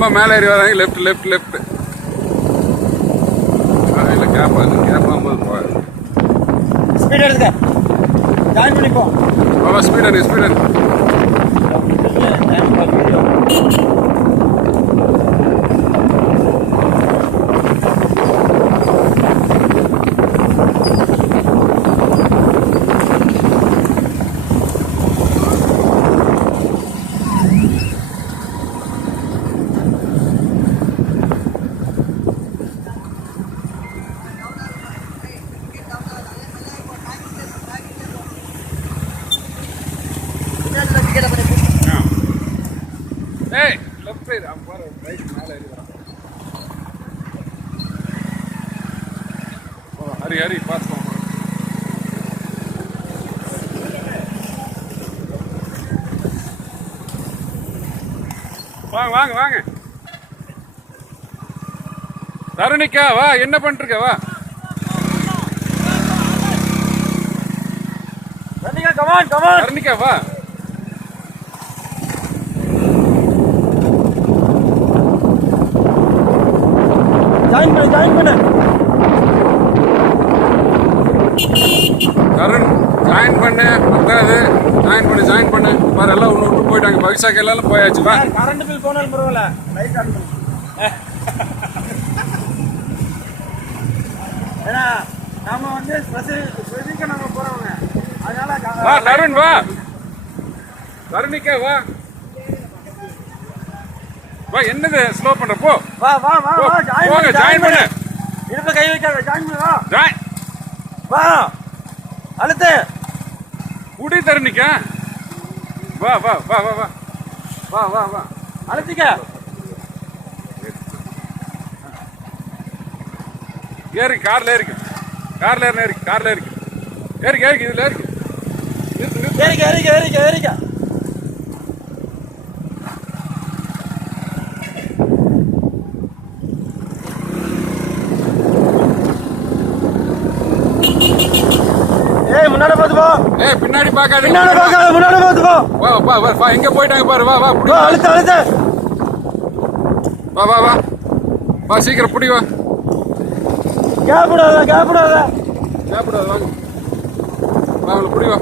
ரொம்ப மேலே ஏறி வராங்க. Left left left. இல்லை கேப்பாகும்போது போகாது. ஸ்பீட் எடுத்துக்க. ஜாயின் பண்ணிப்போ. பாபா ஸ்பீட் எடு ஸ்பீட் எடு. ஏய் லெஃப்ட் சைடு அவன் பாரு ரைட் மேலே ஏறி வரான். ஹரி ஹரி பார்த்து வாங்க வாங்க வாங்க. தருணிக்கா வா, என்ன பண்ணிருக்க வா. Tarunika come on come on. தருணிக்கா வா. ஜாயின் பண்ணு ஜாயின் பண்ணு. தருண் ஜாயின் பண்ணு. பத்தாது ஜாயின் பண்ணு பாரு. எல்லாம் ஒன்று விட்டு போயிட்டாங்க. பவிசாக்கு எல்லாம் போயாச்சு. வா. கரண்ட் பில் போனாலும் பரவாயில்ல. லைட் ஆன் பண்ணு. ஏன்னா நாம வந்து ஸ்பெசிஃபிக்கா நம்ம போறவங்க. அதனால வா தருண் வா. தருணிக்கா வா வா. என்னது ஸ்லோ பண்ற போ. வா வா வா வா. ஜாயின் பண்ணு. இடுப்பு கை வைக்காத. ஜாயின் பண்ணு. வா ஜாயின் வா. அழுத்து. குடி தருணிக்கா. வா வா வா வா வா வா வா வா. அழுத்திக்க. ஏறி கார்ல ஏறிக்கு. கார்ல ஏறிக்கு. கார்ல ஏறிக்கு. ஏறிக்கு ஏறிக்கு. இதுல ஏறிக்கு. ஏறிக்க ஏறிக்க ஏறிக்க ஏறிக்க. ஏய் முன்னாடி பாத்து போ. ஏய் பின்னாடி பார்க்காத. பின்னாடி பார்க்காத. முன்னாடி பாத்து போ. வா வா வா வா. எங்க போயிட்டாங்க பாரு. வா வா. வா அழுத்து அழுத்து. வா வா வா வா. சீக்கிரம் புடி வா. கேப் விடாத கேப் விடாத. சாப்பிடாது வாங்க. வா அவங்களை புடி வா.